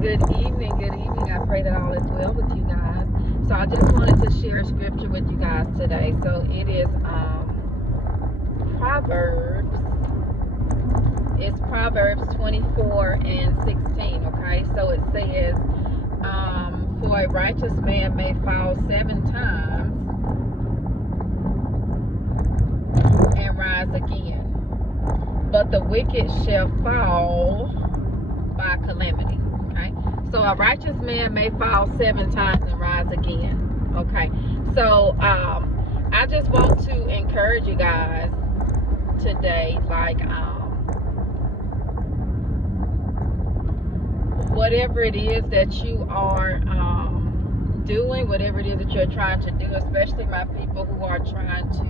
Good evening, good evening. I pray that all is well with you guys. So I just wanted to share scripture with you guys today. So it is Proverbs. It's Proverbs 24 and 16. Okay, so it says, "For a righteous man may fall 7 times and rise again, but the wicked shall fall by calamity." Okay, so a righteous man may fall 7 times and rise again. Okay, so I just want to encourage you guys today, like whatever it is that you are doing, whatever it is that you're trying to do, especially my people who are trying to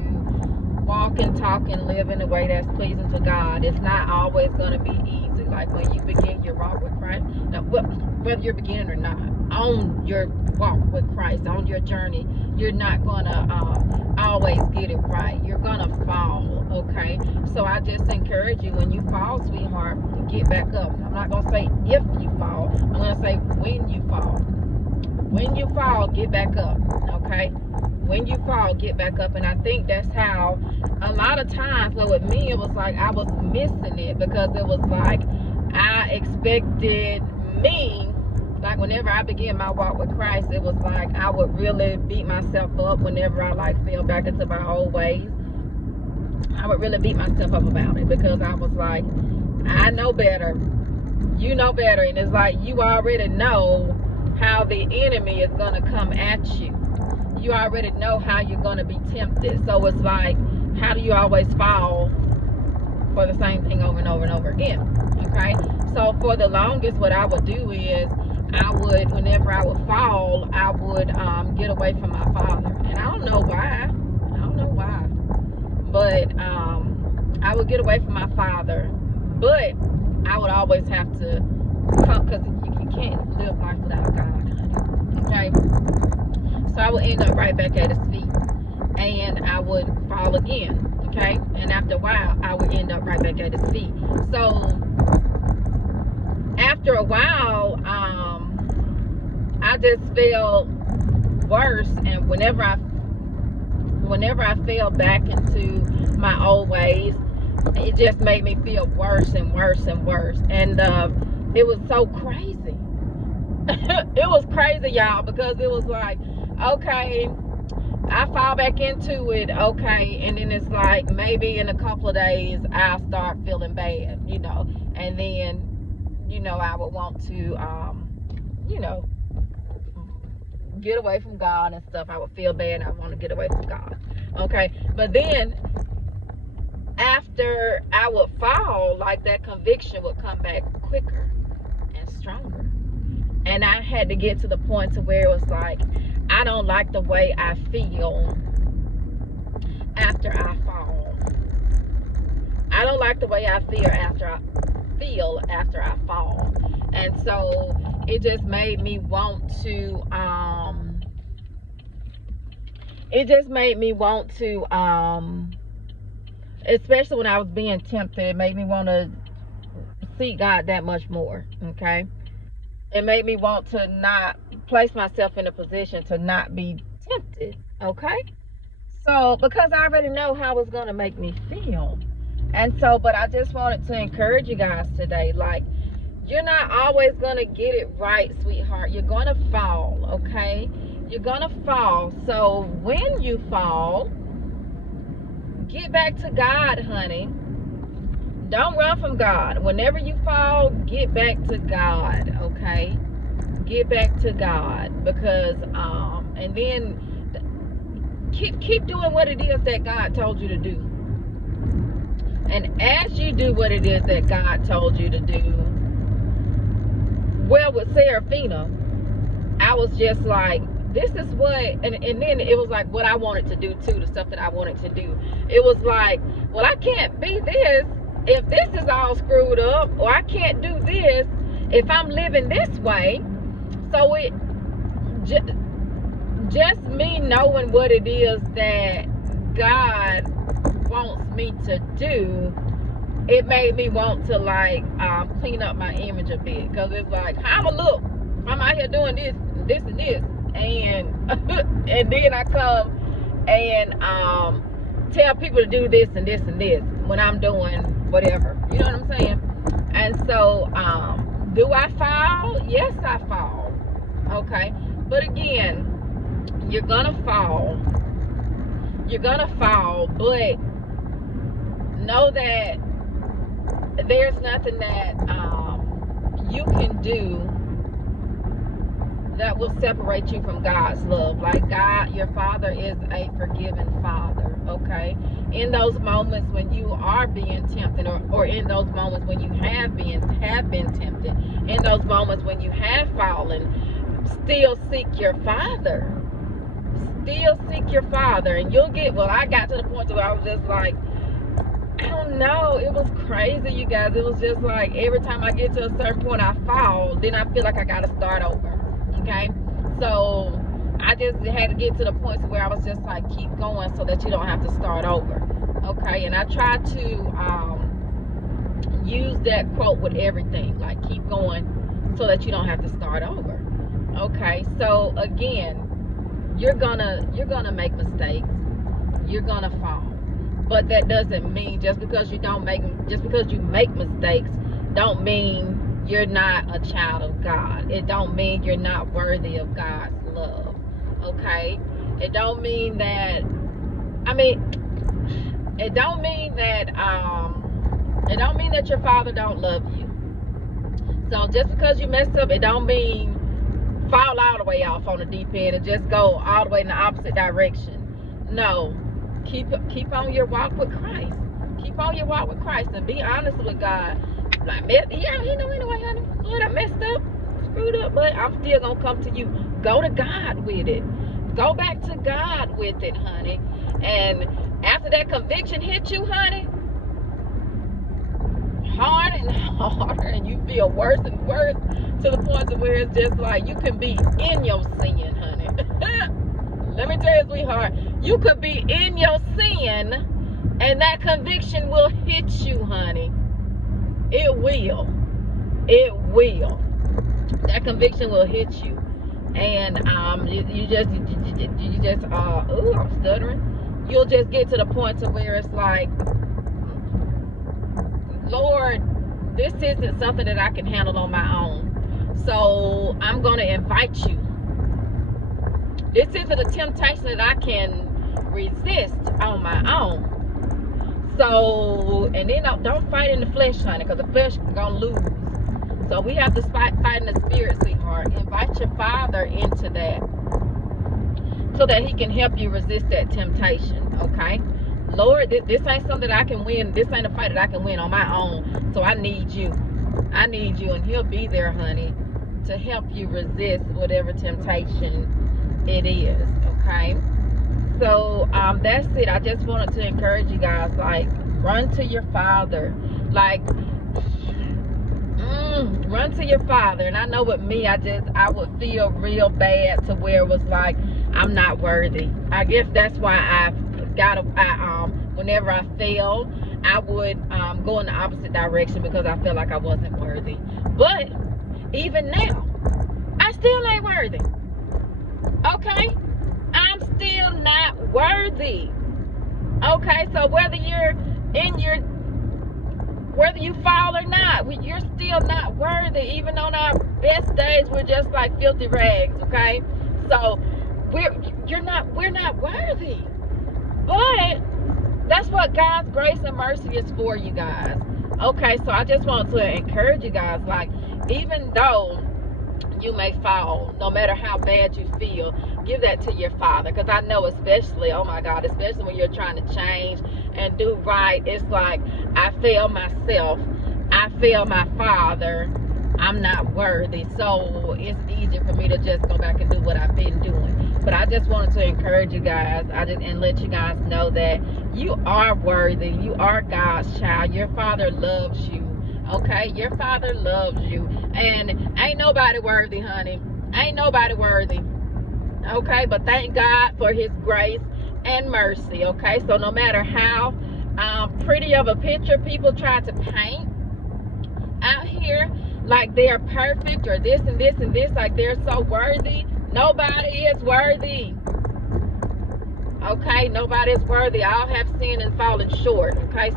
walk and talk and live in a way that's pleasing to God. It's not always going to be easy. Like when you begin your walk with Christ, now, whether you're beginning or not, on your walk with Christ, on your journey, you're not going to always get it right. You're going to fall, okay? So I just encourage you, when you fall, sweetheart, to get back up. I'm not going to say if you fall. I'm going to say when you fall. When you fall, get back up, okay? When you fall, get back up. And I think that's how a lot of times, well, with me, it was like I was missing it, because it was like I expected me, like whenever I began my walk with Christ, it was like I would really beat myself up whenever I like fell back into my old ways. I would really beat myself up about it, because I was like, I know better. You know better. And it's like you already know how the enemy is going to come at you. You already know how you're going to be tempted. So it's like, how do you always fall for the same thing over and over and over again? Okay, so for the longest, what I would do is I would, whenever I would fall, I would get away from my father. And I don't know why, but I would get away from my father, but I would always have to come, because you can't live life without God. Okay, so I would end up right back at his feet, and I would fall again. Okay, and after a while, I would end up right back at his feet. So after a while, I just felt worse, and whenever I fell back into my old ways, it just made me feel worse and worse and worse. And it was so crazy. It was crazy, y'all, because it was like, okay, I fall back into it, okay, and then it's like maybe in a couple of days I'll start feeling bad, and then, I would want to, get away from God and stuff. I would feel bad. I want to get away from God, okay, but then after I would fall, like that conviction would come back quicker and stronger. And I had to get to the point to where it was like, I don't like the way I feel after I fall. I don't like the way I feel after I fall. And so it just made me want to especially when I was being tempted, it made me want to seek God that much more. Okay, it made me want to not place myself in a position to not be tempted. Okay, so because I already know how it's going to make me feel. And so, but I just wanted to encourage you guys today, like, you're not always going to get it right, sweetheart. You're going to fall. Okay, you're going to fall. So when you fall, get back to God, honey. Don't run from God. Whenever you fall, get back to God, okay? Get back to God, because and then keep doing what it is that God told you to do. And as you do what it is that God told you to do, well, with Seraphina, I was just like, this is what, and then it was like what I wanted to do too, the stuff that I wanted to do. It was like, well, I can't be this if this is all screwed up, or I can't do this if I'm living this way. So it just me knowing what it is that God wants me to do it made me want to like clean up my image a bit, because it's like, how I'ma look? I'm out here doing this and this, and and then I come and tell people to do this and this and this when I'm doing whatever. You know what I'm saying? And so, do I fall? Yes, I fall. Okay, but again, you're gonna fall. You're gonna fall, but know that there's nothing that you can do that will separate you from God's love. Like, God, your Father is a forgiving Father, okay? In those moments when you are being tempted, or in those moments when you have been tempted, in those moments when you have fallen, still seek your Father. Still seek your Father, and you'll get, well, I got to the point where I was just like, I don't know, it was crazy, you guys. It was just like, every time I get to a certain point I fall, then I feel like I gotta start over. Okay, so I just had to get to the point where I was just like, keep going so that you don't have to start over. Okay, and I try to use that quote with everything, like, keep going so that you don't have to start over. Okay, so again, you're gonna make mistakes, you're gonna fall, but that doesn't mean just because you make mistakes don't mean you're not a child of God. It don't mean you're not worthy of God's love. Okay, it don't mean that your Father don't love you. So just because you messed up, it don't mean fall all the way off on the deep end and just go all the way in the opposite direction. No, keep on your walk with Christ. Keep on your walk with Christ and be honest with God. Like, yeah, he know anyway, honey. Lord, I messed up, screwed up, but I'm still gonna come to you. Go to God with it. Go back to God with it, honey. And after that conviction hit you, honey, harder and harder, and you feel worse and worse, to the point to where it's just like you can be in your sin, honey. Let me tell you, sweetheart, you could be in your sin and that conviction will hit you, honey. It will. That conviction will hit you, and you just ooh, I'm stuttering. You'll just get to the point to where it's like, Lord, this isn't something that I can handle on my own, so I'm going to invite you. This isn't a temptation that I can resist on my own. So, and then don't fight in the flesh, honey, because the flesh is going to lose. So we have to fight in the spirit, sweetheart. Invite your Father into that so that he can help you resist that temptation, okay? Lord, this ain't something that I can win. This ain't a fight that I can win on my own. So I need you. I need you, and he'll be there, honey, to help you resist whatever temptation it is, okay? So that's it. I just wanted to encourage you guys, like, run to your Father. Like, run to your Father. And I know with me, I would feel real bad to where it was like, I'm not worthy. I guess that's why whenever I failed, I would go in the opposite direction, because I felt like I wasn't worthy. But even now, I still ain't worthy. Okay? I'm still not worthy. Okay, so whether you fall or not, you're still not worthy. Even on our best days, we're just like filthy rags. Okay, so we're not worthy. But that's what God's grace and mercy is for, you guys. Okay, so I just want to encourage you guys, like, even though you may fall, no matter how bad you feel, give that to your Father. Because I know, especially, oh my God, especially when you're trying to change and do right, it's like, I fail myself, I fail my Father, I'm not worthy. So it's easier for me to just go back and do what I've been doing. But I just wanted to encourage you guys, and let you guys know that you are worthy. You are God's child. Your Father loves you. Okay, your Father loves you, and ain't nobody worthy, honey. Ain't nobody worthy. Okay, but thank God for his grace and mercy. Okay, so no matter how pretty of a picture people try to paint out here, like they're perfect or this and this and this, like they're so worthy. Nobody is worthy. Okay, nobody is worthy. All have sinned and fallen short. Okay,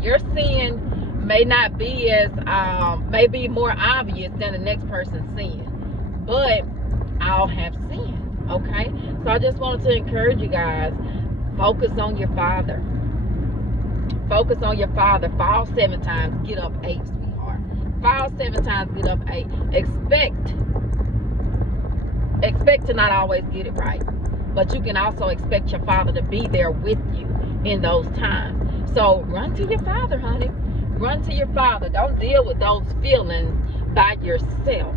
your sin may not be as may be more obvious than the next person's sin, but all have sinned. Okay, so I just wanted to encourage you guys, focus on your Father. Focus on your Father. Fall 7 times, get up 8, sweetheart. Fall 7 times, get up 8. Expect to not always get it right, but you can also expect your Father to be there with you in those times. So run to your Father, honey. Run to your Father. Don't deal with those feelings by yourself.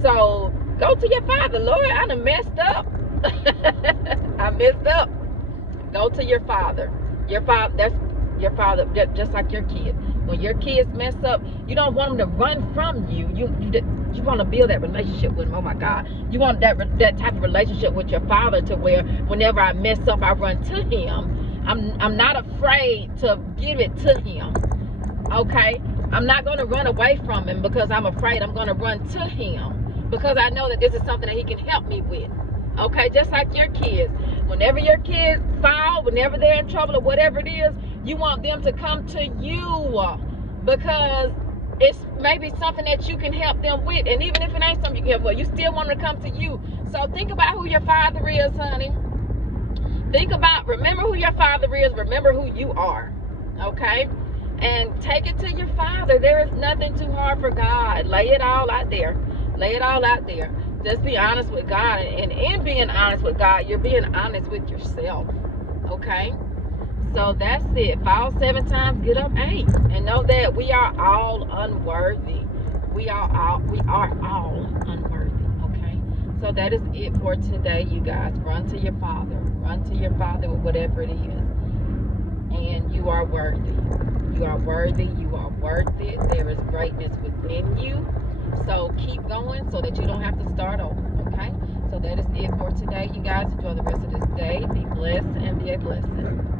So go to your Father. Lord, I done messed up. I messed up. Go to your Father. Your Father, that's your Father, just like your kids. When your kids mess up, you don't want them to run from you. You want to build that relationship with them. Oh my God, you want that type of relationship with your Father, to where whenever I mess up, I run to Him. I'm not afraid to give it to Him. Okay, I'm not going to run away from Him because I'm afraid. I'm going to run to Him because I know that this is something that He can help me with. Okay, just like your kids. Whenever your kids fall, whenever they're in trouble or whatever it is, you want them to come to you because it's maybe something that you can help them with. And even if it ain't something you can help with, you still want them to come to you. So think about who your Father is, honey. Remember who your Father is. Remember who you are. Okay? And take it to your Father. There is nothing too hard for God. Lay it all out there. Lay it all out there. Just be honest with God. And in being honest with God, you're being honest with yourself. Okay? So that's it. Fall 7 times, get up 8. And know that we are all unworthy. We are all unworthy. Okay? So that is it for today, you guys. Run to your Father. Run to your Father with whatever it is. And you are worthy. You are worthy. You are worth it. There is greatness within you. So keep going so that you don't have to start over. Okay? So that is it for today, you guys. Enjoy the rest of this day. Be blessed and be a blessing.